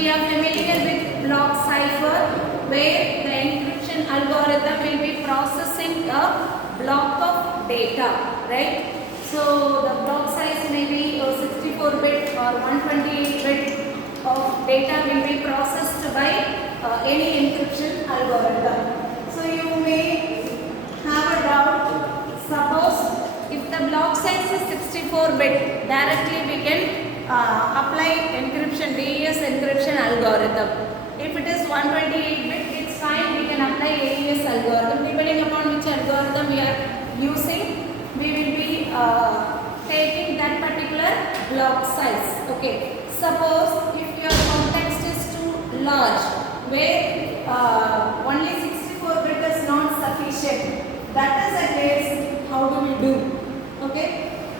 we are familiar with block cipher, where the encryption algorithm will be processing a block of data, right? So the block size may be 64-bit or 128-bit of data will be processed by any encryption algorithm. So you may have a doubt. Suppose if the block size is 64-bit, directly we can apply encryption, DES encryption algorithm. If it is 128-bit, it's fine, we can apply AES algorithm. Depending upon which algorithm we are using, we will be taking that particular block size. Okay. Suppose if your context is too large, where only 64-bit is not sufficient, that is a case, how do we do? Okay.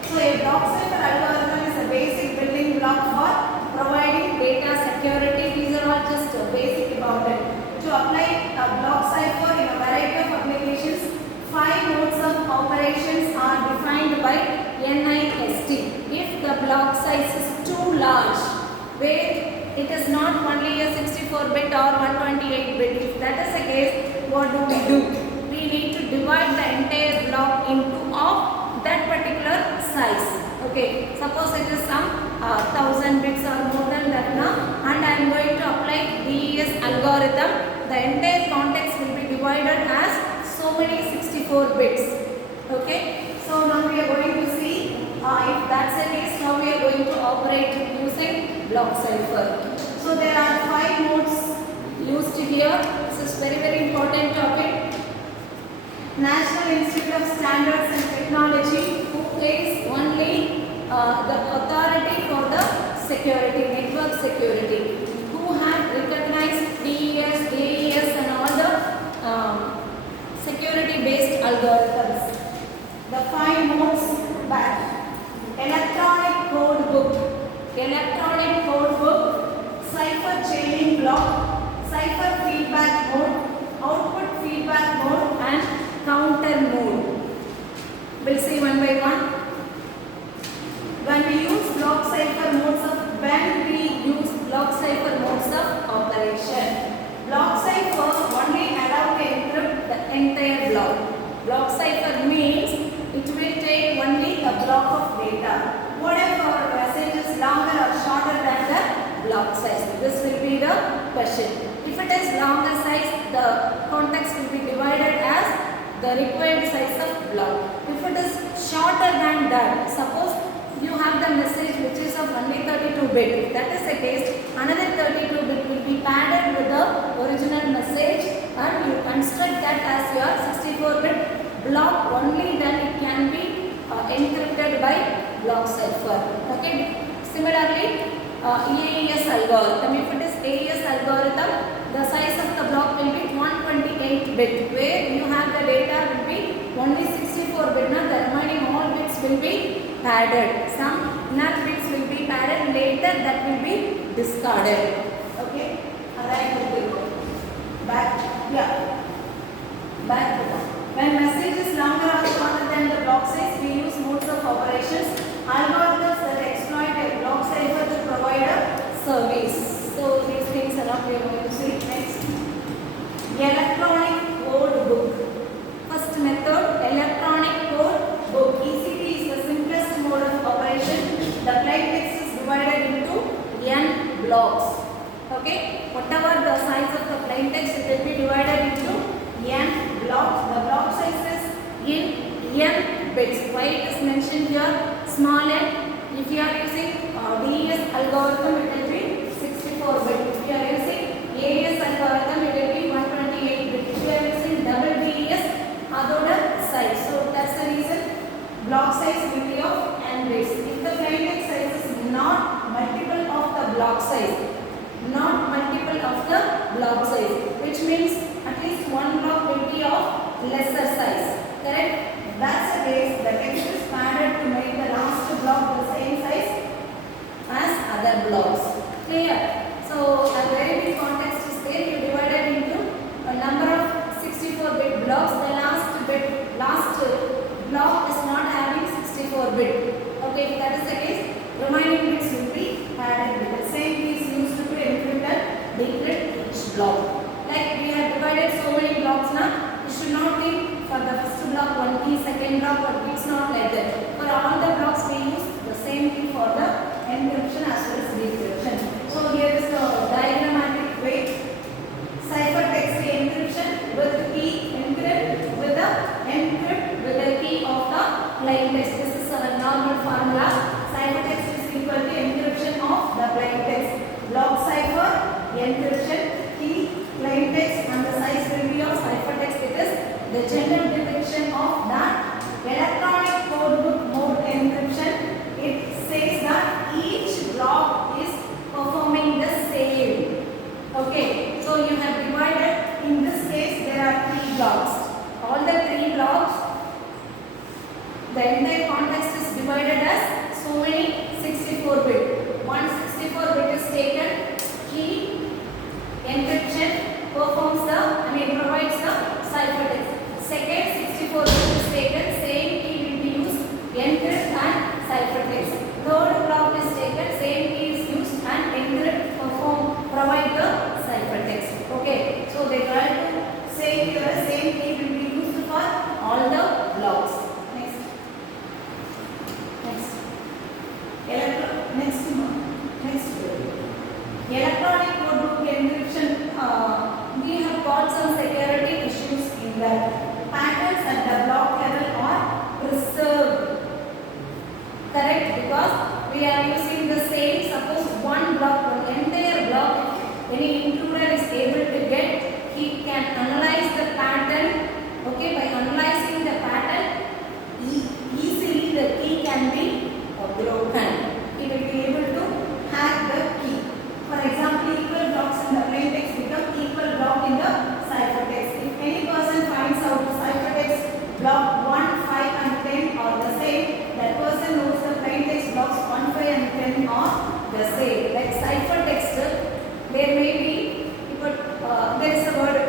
So a block cipher algorithm is a basic building block for providing data security. These are all just basic about it. To apply a block cipher in a variety of applications, 5 modes of operations are defined by NIST. If the block size is too large, where it is not only a 64-bit or 128-bit, if that is the case, what do? We need to divide the entire block into of that particular size. Okay, suppose it is some 1000 bits or more than that now, and I am going to apply DES algorithm. The entire context will be divided as so many 64 bits. Okay, so now we are going to see if that's the case, how we are going to operate using block cipher. So there are 5 modes used here. This is very important topic. National Institute of Standards and Technology, who is only the authority for the security, network security, who have recognized DES, AES and all the security based algorithms. The 5 modes back. Electronic code book, cipher chaining block, cipher feedback mode, output feedback mode and counter mode. We'll see one by one. When we use block cipher modes of operation. Block cipher only allow to encrypt the entire block. Block cipher means it will take only a block of data. What if our message is longer or shorter than the block size? This will be the question. If it is longer size, the context will be divided as the required size of block. If it is shorter than that, suppose you have the message which is of only 32-bit. If that is the case, another 32-bit will be padded with the original message and you construct that as your 64-bit block. Only then it can be encrypted by block cipher. Okay. Similarly, AES algorithm. If it is AES algorithm, the size of the block will be 128-bit, where you have the data will be only 64-bit. Now the remaining all bits will be padded. Some null bits will be padded. Later that will be discarded. Okay. Alright. Back. Yeah. Back. When message is longer or shorter than the block size, we use modes of operations. Algorithms that exploit a block cipher to provide a service. So these things are not we are going to see next. Electronic code book. First method, electronic code book. ECB is the simplest mode of operation. The plaintext is divided into n blocks. Okay, whatever the size of the plaintext, it will be divided into n blocks. The block size is in n bits. Why it is mentioned here? Small n. If you are using DES algorithm, it will be 64-bit. If you are using AES algorithm, it will be 128-bit. If you are using double DES, other size. So that's the reason block size will be of n bits. If the plaintext size is not multiple of the block size, which means at least one block will be of lesser size. Correct? That's the case. The text is padded to make the last block the same size as other blocks. Clear? So a very big context is there. You divide it into a number of 64-bit blocks. The last block is not having 64-bit. Okay, if that is the case, remaining bits will be padded with the same key is used to encrypt n block, but it's not like that. For all the blocks we use the same key for the encryption as well as decryption. So here is the diagrammatic way. Ciphertext encryption with the key encrypt with the key of the plain text. This is our normal formula. Ciphertext is equal to encryption of the plain text. Block cipher encryption key plain text, and the size will be of ciphertext. It is the general depiction of that electronic codebook mode encryption. It says that each block is performing the same. Okay, so you have divided, in this case there are 3 blocks. All the 3 blocks, the entire context is divided as so many 64 bit. 164 bit is taken, key encryption performs the, provides the ciphertext. Second 64 bit is taken, same key will be used, encrypt and ciphertext. Third block is taken, same key is used and encrypt provide the ciphertext. Okay, so they try to say here same key will be used for all the blocks. Next. Electronic codebook encryption. We have got some security issues in that. Patterns at the block level are preserved. Correct, because we are using the same. Suppose one block, one entire block, any intruder is able to get, he can analyze the pattern. Okay, by analyzing the pattern, easily the key can be broken. He will be able to hack the key. For example, equal blocks in the plain text become equal block in the ciphertext. If any person finds out the ciphertext block 1, 5 and 10 are the same, that person knows the plain text blocks 1, 5 and 10 are the same. Like ciphertext, there may be, there is a word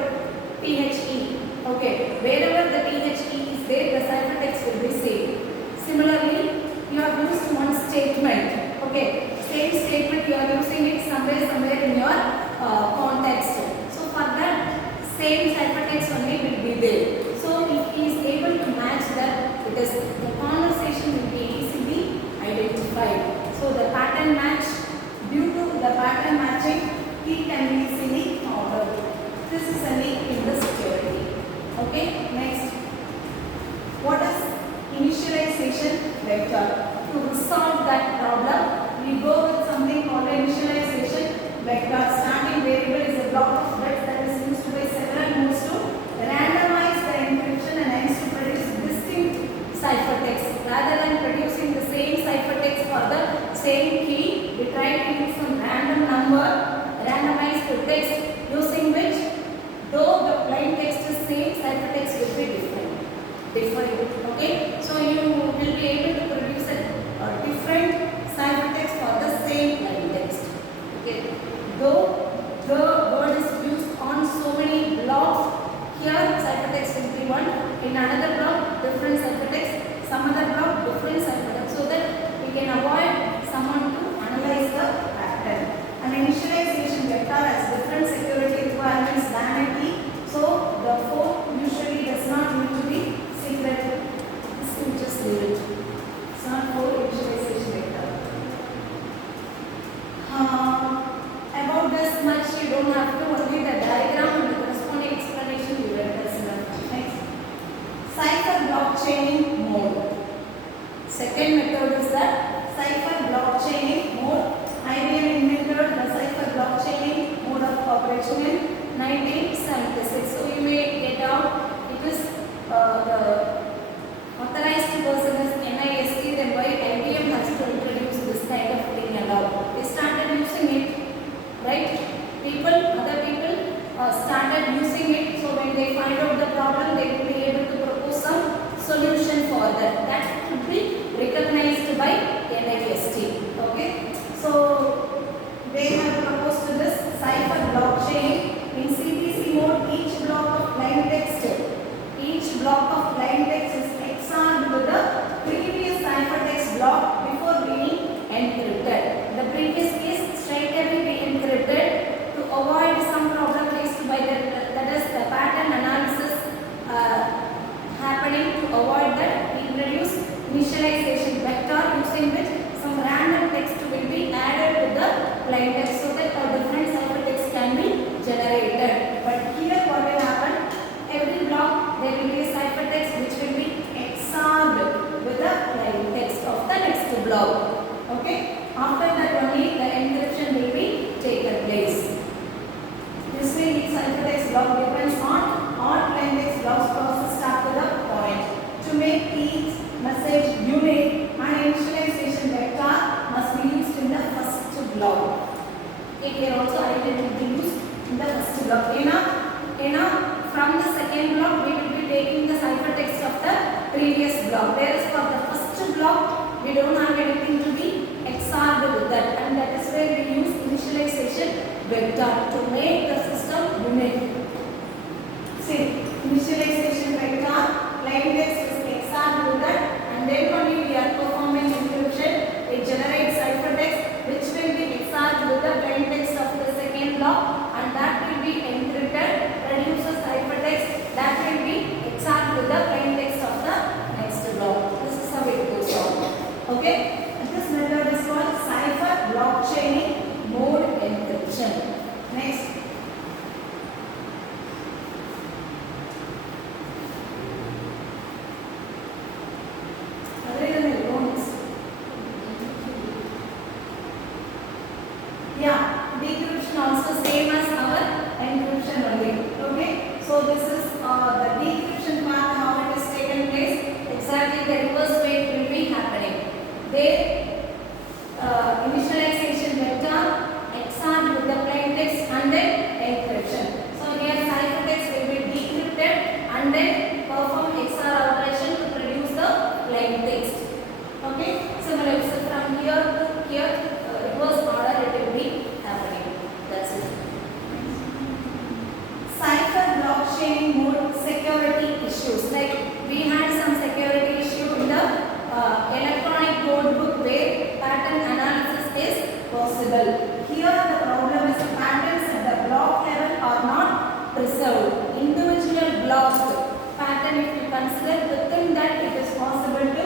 THE. Okay, wherever the THE is there, the ciphertext will be same. Similarly, you have used one statement. Okay, same statement you are using it somewhere in your context. So for that, same ciphertext only will be there. So if he is able to match that, the conversation will be easily identified. So the pattern match, due to the pattern matching, he can be easily found out. This is a leak in the security. Okay, next. What is initialization vector? To resolve that problem, we go with something called initialization vector. Starting variable is a block of bits that is used by several modes to randomize the encryption and hence to produce distinct ciphertext. Rather than producing the same ciphertext for the same key, we try to use some random number, randomize the text, using which, though the plain text is same, ciphertext will be different. Okay, so you will be able to produce a different ciphertext for the same plain text. Okay, though the word is used on so many blocks, here ciphertext will be one, in another block different ciphertext, some other block different ciphertext, so that we can avoid someone to analyze the pattern. An initialization vector has different security requirements than a key, so the code usually does not need to be secret. This will just leave it. It's not code initialization vector. About this much you don't have to, only the diagram and the corresponding explanation you will understand. Next. Cipher blockchaining mode. Second method is that cipher blockchaining mode. IBM invented the cipher blockchaining mode of operation in 1976. So you may get out, it is the authorized person is NIST, then why IBM has to introduce this kind of thing and all. They started using it, right? Other people started using it, so when they find out the problem, they will be able to propose some solution for that. That could be recognized by NIST. I will use in the first block. From the second block we will be taking the ciphertext of the previous block. Whereas for the first block we don't have anything to be XORed with that, and that is where we use initialization vector to make the system unique. See, initialization vector, plain text is XORed with that, and then only we are performing encryption. It generates ciphertext which will be XORed with the plain text of the second block, and that will be encrypted, produces ciphertext that will be XORed with the plain text of the next block. This is how it goes on. Okay? This method is called cipher blockchaining mode encryption. Next. Yeah, decryption also same as our encryption only. Okay, so this is the decryption part, how it is taken place. Exactly the reverse way it will be happening. There, initialization vector, XORed with the plain text, and then encryption. So here ciphertext will be decrypted and then perform XOR operation to produce the plain text. Okay, similarly, so from here to here, reverse order it will be happening. That's it. Cipher blockchain mode security issues. Like we had some security issue in the electronic code book where pattern analysis is possible. Here the problem is the patterns at the block level are not preserved. Individual blocks pattern, if you consider within that, it is possible to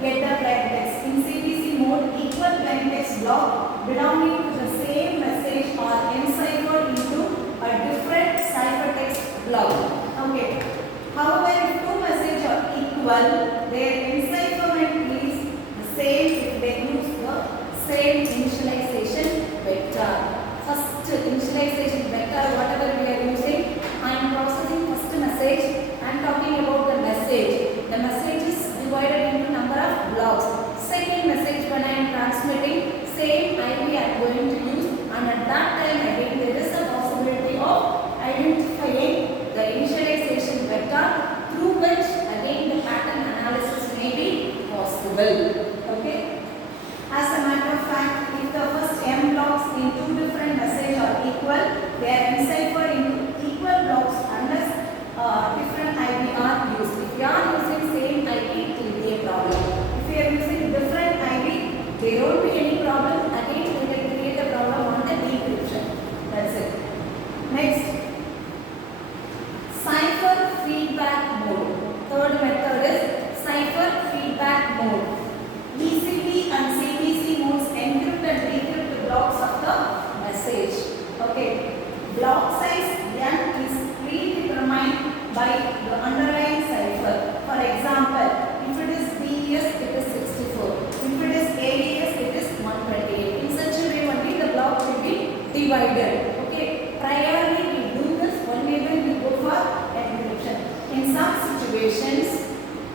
get the plain text. In CPC mode, equal plain text block belonging to the same message are enciphered into a different ciphertext block. Okay. However, if two messages are equal, their encipherment is the same if they use the same initialization vector. First initialization vector, whatever we are using, I am processing first message. I am talking about the message. The message is divided into number of blocks. Second message, when I am transmitting, same IP I am going to use, and at that time again there is a possibility of identifying the initialization vector through which again the pattern analysis may be possible. Okay. As a matter of fact, if the first m blocks in two different messages are equal, they are enciphered into equal blocks unless different IP are used. If you are using same IP, it will be a problem. If you are using different IP, there won't be any problem. Again, we will create a problem on the decryption. That's it. Next, cipher feedback mode. Third method is cipher feedback mode. ECP and CPC modes encrypt and decrypt the blocks of the message. Okay. Block size n is predetermined by the underlying cipher. For example, if it is DES, it is 64. If it is AES, it is 128. In such a way, only the block will be divided. Okay. Priorly, we do this only when we go for encryption. In some situations,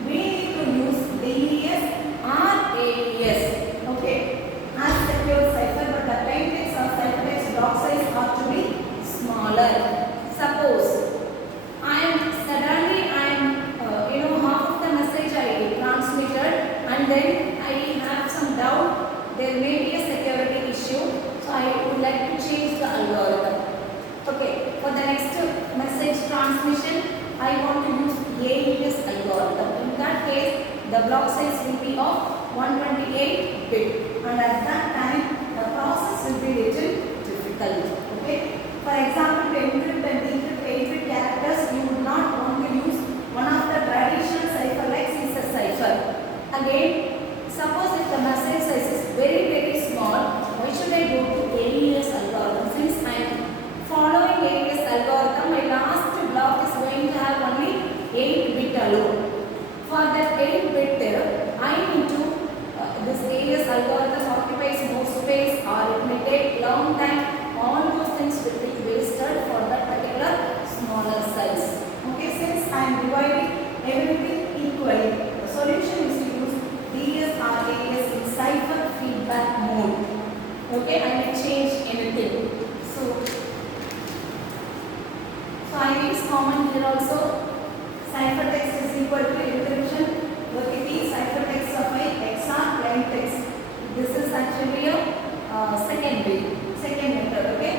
we need to use DES or AES. Okay. As secure cipher, but the plain text or ciphertext block size are to be smaller. Suppose suddenly I am half of the message I transmitted, and then I have some doubt, there may be a security issue, so I would like to change the algorithm. Okay, for the next message transmission, I want to use AES algorithm. In that case, the block size will be of 128 bit, and at that time the process will be little difficult. Okay. For example, to encrypt and decrypt 8-bit characters, you would not want to use one of the traditional cipher like CSS cipher. Again, suppose if the message size is very, very small, why should I go to AES algorithm? Since I am following AES algorithm, my last block is going to have only 8-bit alone. For that 8-bit, I need to, this AES algorithm occupies more space, or it may take long time. All those things will be wasted for that common here also. Ciphertext is equal to encryption. Look at the ciphertext of a XOR plain text. This is actually a second method. Okay.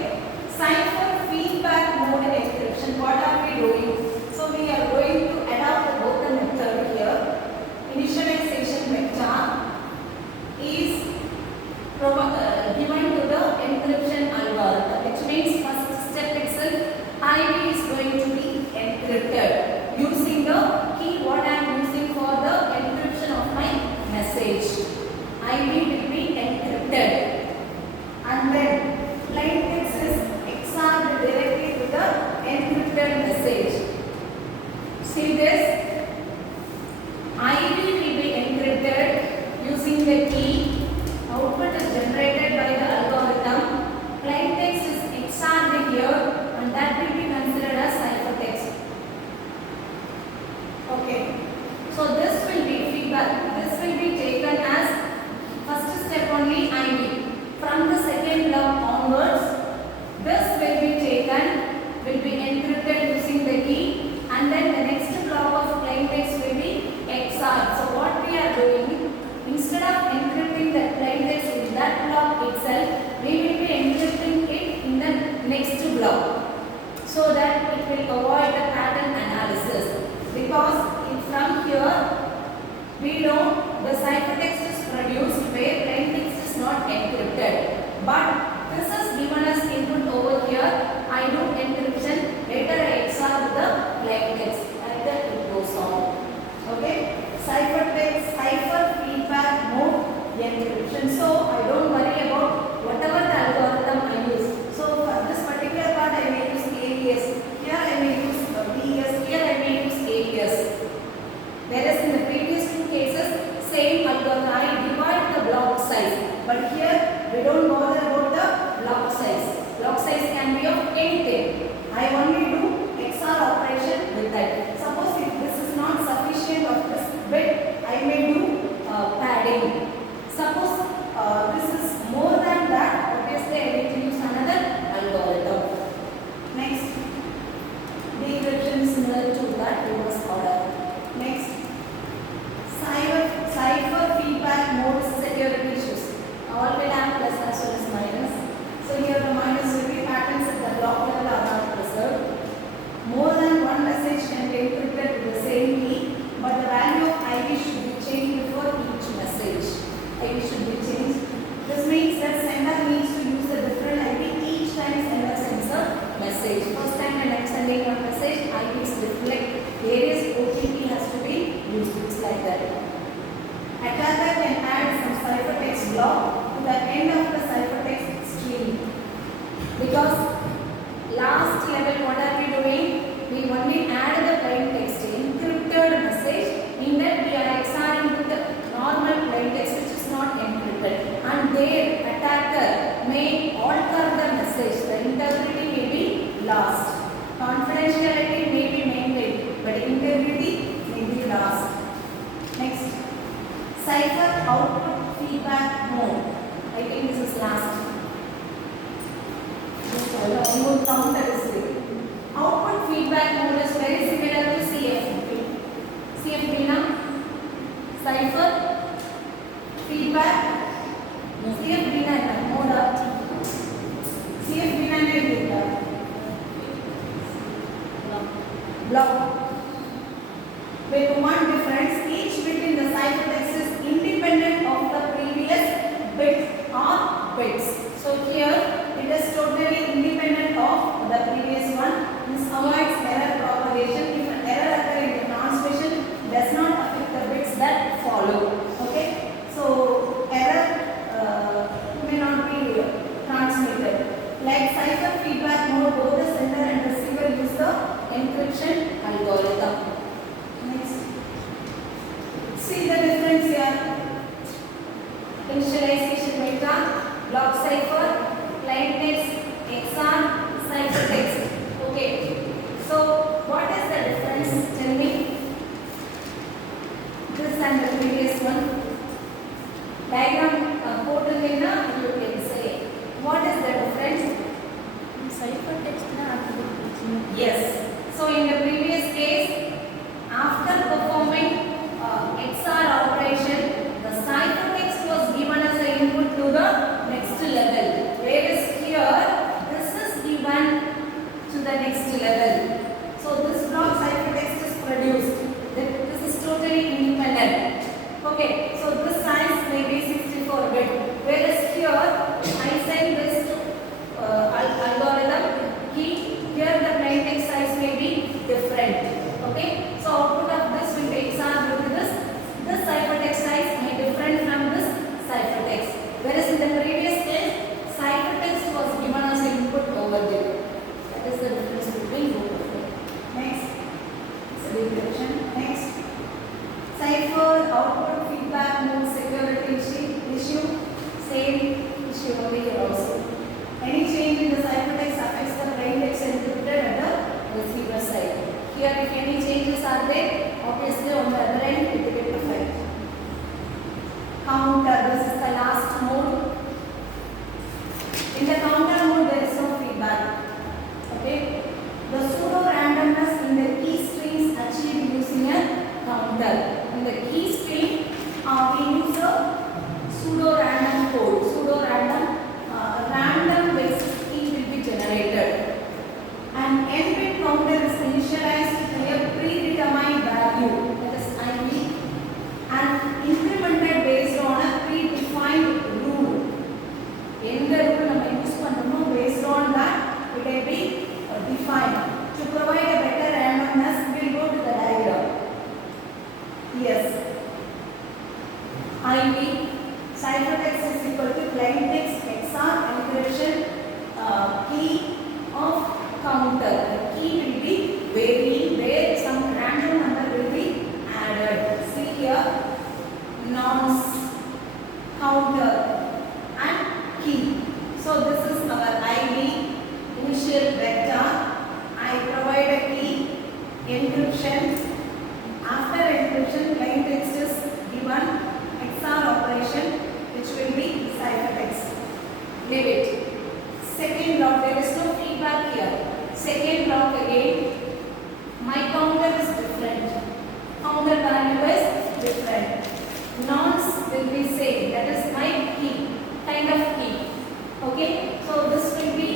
Cipher feedback mode encryption. What are we doing? So we are going to adopt both the method here. Initialization vector is given to the encryption algorithm, which means first step itself IB is going to be encrypted using the key what I am using for the encryption of my message. IB will be encrypted, and then plain text is XORed directly to the encrypted message. See this, IB will be encrypted using the key. Output is generated by the algorithm. Plain text is XORed here, and that will be considered as ciphertext. Okay. So this will be feedback. This will be taken as first step only IB. From the second block onwards, this will be taken, will be encrypted using the key, and then the next block of plain text will be XORed. So what we are doing, instead of encrypting the plain text in that block itself, we will be encrypting it in the next block, so that it will avoid the pattern analysis. Because from here, we know the ciphertext is produced where plain text is not encrypted. But this is given as input over here. I do encryption, later I XOR with the plain text. Like that it goes on. Okay? Ciphertext, cipher feedback mode encryption. So I don't worry about whatever the algorithm I use. So for this particular part I may use AES. Here I may use BES. Here I may use AES. Whereas in the previous two cases, same algorithm, I divide the block size. But here we don't bother about the block size. Block size can be of anything. I only do XOR operation with that. Suppose if this is not sufficient of this bit, I may do padding. Suppose this is more than that, obviously I need to use another algorithm. Next, decryption similar to that reverse order. Next, cipher feedback mode security issues. All will have plus as well as minus. So here the minus will be patterns at the block level are not preserved. More than one message can be encrypted with the same key, but the value of IB should be changed before each message. IB should be changed. This means that sender needs to use a different IB each time sender sends a message. First time when I am sending a message, IB is different. Various OTP has to be used. It's like that. Attacker can add some ciphertext block to the end of the ciphertext stream. Because last level, what are we doing? We only add the plain text encrypted message. In that we are XORing with the normal plain text which is not encrypted. And their attacker may alter the message. The integrity may be lost. Confidentiality may be maintained, but integrity may be lost. Next, cipher output feedback mode. I think this is last. Output feedback mode is very similar to CFP. CFP now, cipher feedback. CFP na mode. CFP na block. With one difference, each bit in the ciphertext is independent of the previous bit or bits. So here it is totally independent of the previous one. This avoids error propagation. If an error occurs in the transmission, does not affect the bits that follow. Okay, so error may not be transmitted. Like cipher feedback mode, both the sender and receiver use the encryption algorithm. Next, see the difference here. Initialization vector, block cipher, plain text, XOR, ciphertext. Okay, so what is the difference? Tell me. This and the previous one. Diagram portal you can say. What is the difference? Ciphertext na Yes. So in the previous case, after performing XOR operation, the ciphertext was given as an input to the next level. Whereas here, this is given to the next level. So this block ciphertext is produced. This is totally independent. Okay, so this size may be 64-bit. Whereas here, I send this to algorithm key. Here the plain text size may be different. Okay, so output of this will be XOR due to this. This ciphertext size may different from this ciphertext. Whereas in the previous case, ciphertext was given as input over there. That is the difference between both of them. Next, selection. Next, cipher output feedback mode security issue. Same issue over here also. Any change in the ciphertext affects the plain text encrypted at the receiver side. Here, if any changes are there, obviously on the other end it will get affected. Counter. This is the last mode. In the counter mode, there is no feedback. Okay. The pseudo randomness in the key strings achieved using a counter. In the key string, we use a pseudo random code. Pseudo random basis key will be generated. An n-bit counter is initialized to a predetermined value, that is IV, and incremented based on a predefined rule. In the rule we use based on that it will be defined. To provide a better randomness, we will go to the diagram. Yes. IV ciphertext is equal to plain text XOR encryption key of counter. The key will be varying where some random number will be added. See here, nonce, counter and key. So this is our IV initial vector. I provide a key, encryption. After encryption, plain text is given, XOR operation which will be ciphertext. Leave it. Second block, there is no feedback here. Second block again, my counter is different. Counter value is different. Nonce will be same, that is my key, kind of key. Okay, so this will be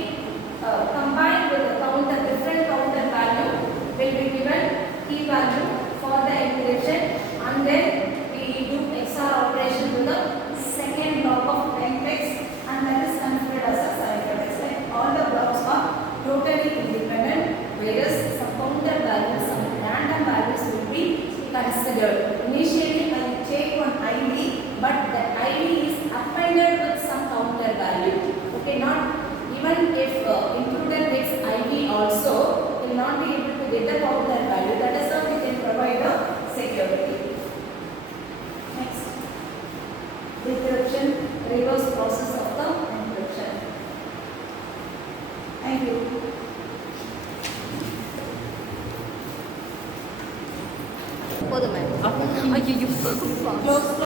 combined with the counter, different counter value will be given key value for the encryption, and then we do XOR operation to the second block of plain text, and that is considered as a ciphertext. Like all the blocks are totally independent, whereas some counter values, some random values will be considered. Initially, I take one IV, but that IV is appended with some counter value. Okay, not even if intruder takes IV also, will not be able to get the counter value. That is how we can provide the security. Next, decryption, reverse process of the encryption. Thank you. போதுமே ஐயோ Close.